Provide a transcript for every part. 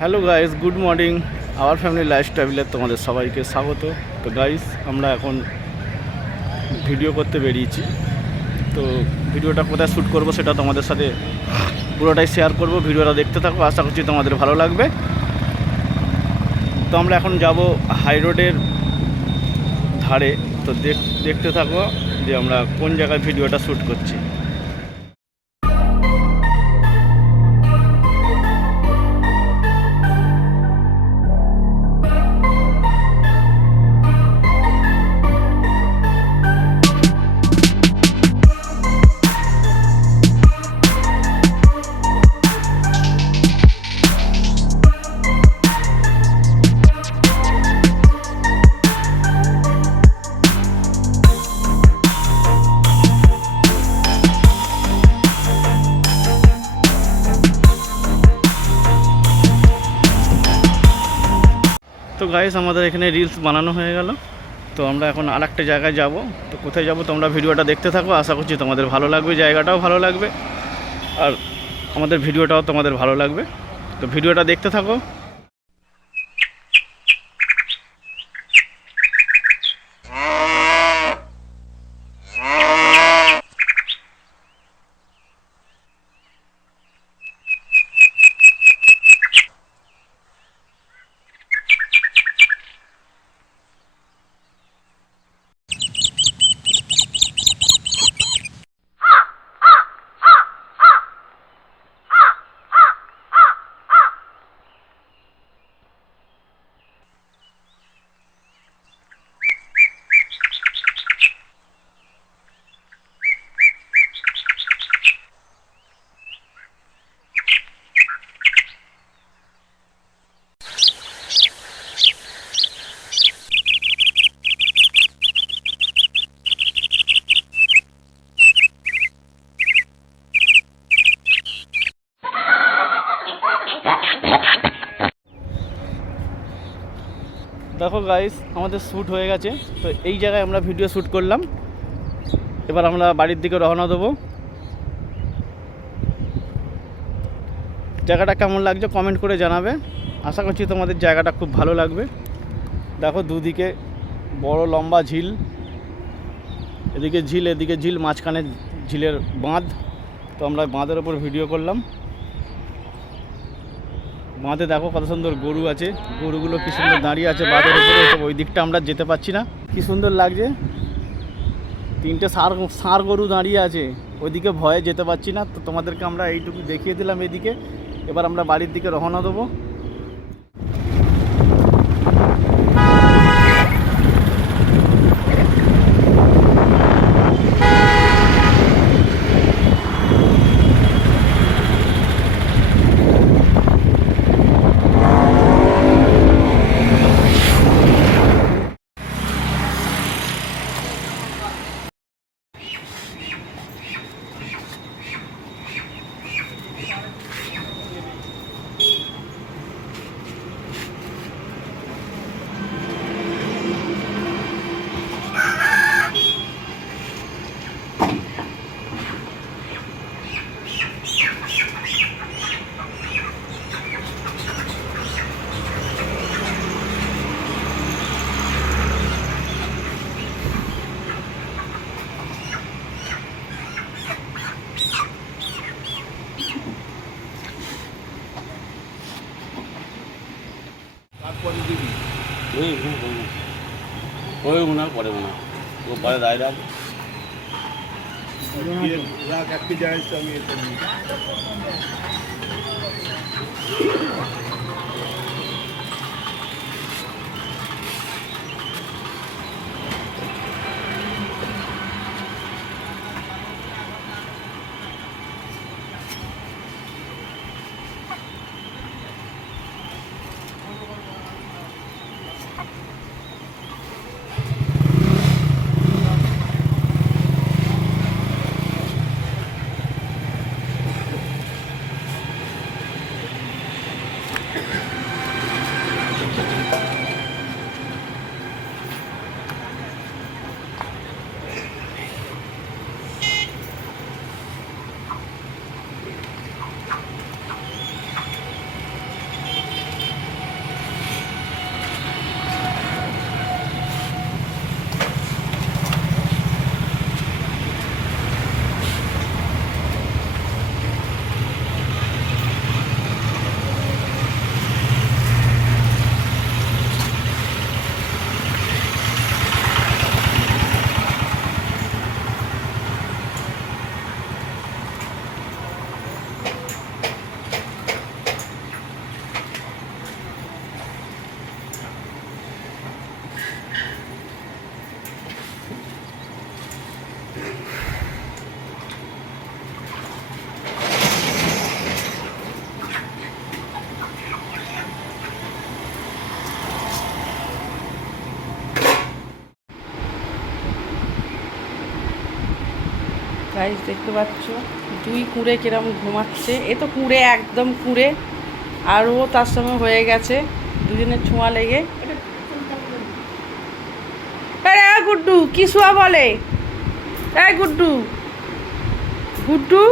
Hello guys, good morning. Our family লাইফস্টাইলে তোমাদের সবাইকে স্বাগত। তো গাইস, আমরা এখন ভিডিও করতে বেরিয়েছি। তো ভিডিওটা কোথায় শ্যুট করব সেটা তোমাদের সাথে পুরোটাই শেয়ার করব। ভিডিওটা দেখতে থাকো, আশা করছি তোমাদের ভালো লাগবে। তো আমরা এখন যাব হাই রোডের ধারে। তো দেখতে থাকো যে আমরা কোন জায়গায় ভিডিওটা শ্যুট করছি। তো গাইস, আমাদের এখানে রিলস বানানো হয়ে গেল। তো আমরা এখন আরেকটা জায়গায় যাব। তো কোথায় যাব তোমরা ভিডিওটা দেখতে থাকো, আশা করছি তোমাদের ভালো লাগবে, জায়গাটাও ভালো লাগবে আর আমাদের ভিডিওটাও তোমাদের ভালো লাগবে। তো ভিডিওটা দেখতে থাকো। দেখো গাইস, আমাদের শ্যুট হয়ে গেছে। তো এই জায়গায় আমরা ভিডিও শ্যুট করলাম। এবার আমরা বাড়ির দিকে রওনা দেবো। জায়গাটা কেমন লাগছে কমেন্ট করে জানাবে। আশা করছি তোমাদের জায়গাটা খুব ভালো লাগবে। দেখো দুদিকে বড় লম্বা ঝিল, এদিকে ঝিল এদিকে ঝিল, মাঝখানে ঝিলের বাঁধ। তো আমরা বাঁধের ওপর ভিডিও করলাম। বাঁধে দেখো কত সুন্দর গরু আছে, গরুগুলো কি সুন্দর দাঁড়িয়ে আছে বাঁধের উপরে। ওই দিকটা আমরা যেতে পারছি না, কি সুন্দর লাগছে। তিনটে ষাঁড় গরু দাঁড়িয়ে আছে, ওইদিকে ভয়ে যেতে পারছি না। তো তোমাদেরকে আমরা এইটুকু দেখিয়ে দিলাম এদিকে। এবার আমরা বাড়ির দিকে রওনা দেবো। পরে মনে ও পরে দায় রাখ একটি জায়গায় আমি গাইস দেখতে পাচ্ছ দুই কুঁড়ে কিরম ঘুমাচ্ছে, এ তো কুঁড়ে একদম কুঁড়ে, আর ও তার সঙ্গে হয়ে গেছে দুজনের ছোঁয়া লেগে। আরে গুড্ডু কি শোয়া বলে, এই গুড্ডু গুড্ডু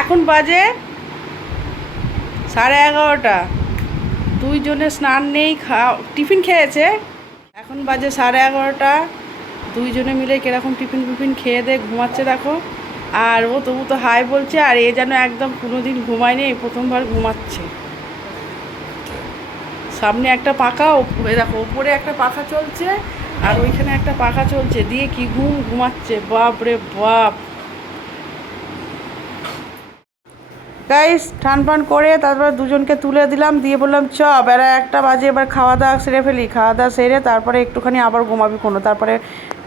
এখন বাজে 11:30, দুইজনে স্নান নেই, টিফিন খেয়েছে, এখন বাজে 11:30, দুইজনে মিলে কিরকম টিফিন খেয়ে দিয়ে ঘুমাচ্ছে দেখো। আর ও তবু তো হাই বলছে, আর এ যেন একদম কোনোদিন ঘুমায়নি, এই প্রথমবার ঘুমাচ্ছে। সামনে একটা পাখা, দেখো ওপরে একটা পাখা চলছে আর ওইখানে একটা পাখা চলছে, দিয়ে কি ঘুমাচ্ছে, বাপ রে বাপ। গাইস ঠান পান করে তারপর দুজনকে তুলে দিলাম, দিয়ে বললাম চ বেলা 1টা বাজে, এবার খাওয়া দাওয়া সেরে ফেলি, খাওয়া দাওয়া সেরে তারপরে একটুখানি আবার ঘুমাবি কোনো, তারপরে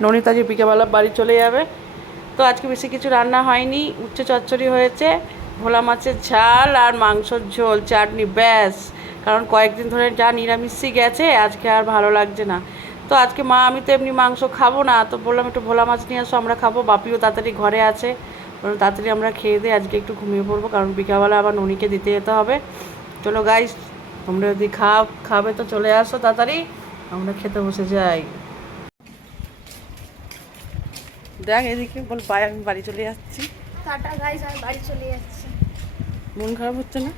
ননিতা যে বিকেলবেলা বাড়ি চলে যাবে। তো আজকে বেশি কিছু রান্না হয়নি, উচ্ছে চচ্চড়ি হয়েছে, ভোলা মাছের ঝাল আর মাংসর ঝোল, চাটনি, ব্যাস। কারণ কয়েকদিন ধরে যা নিরামিষই গেছে, আজকে আর ভালো লাগছে না। তো আজকে মা আমি তো এমনি মাংস খাবো না, তো বললাম একটু ভোলা মাছ নিয়ে আসো, আমরা খাবো। বাপিও তাড়াতাড়ি ঘরে আছে, তাড়াতাড়ি আমরা খেয়ে দিয়ে আজকে একটু ঘুমিয়ে পড়বো, কারণ বিকালবেলা আবার ননিকে দিতে যেতে হবে। চলো গাইস, তোমরা যদি খাবে তো চলে আসো তাড়াতাড়ি, আমরা খেতে বসে যাই। দেখ এদিকে বল বাই, আমি বাড়ি চলে যাচ্ছি। টাটা গাইস, আমি বাড়ি চলে যাচ্ছি। মন খারাপ হচ্ছে না?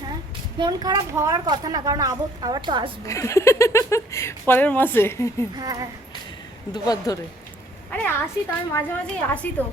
হ্যাঁ, মন খারাপ হওয়ার কথা না, কারণ আবার তো আসবো পরের মাসে হ্যাঁ দুবার ধরে। আরে আসি তো, আমি মাঝে মাঝেই আসি তো।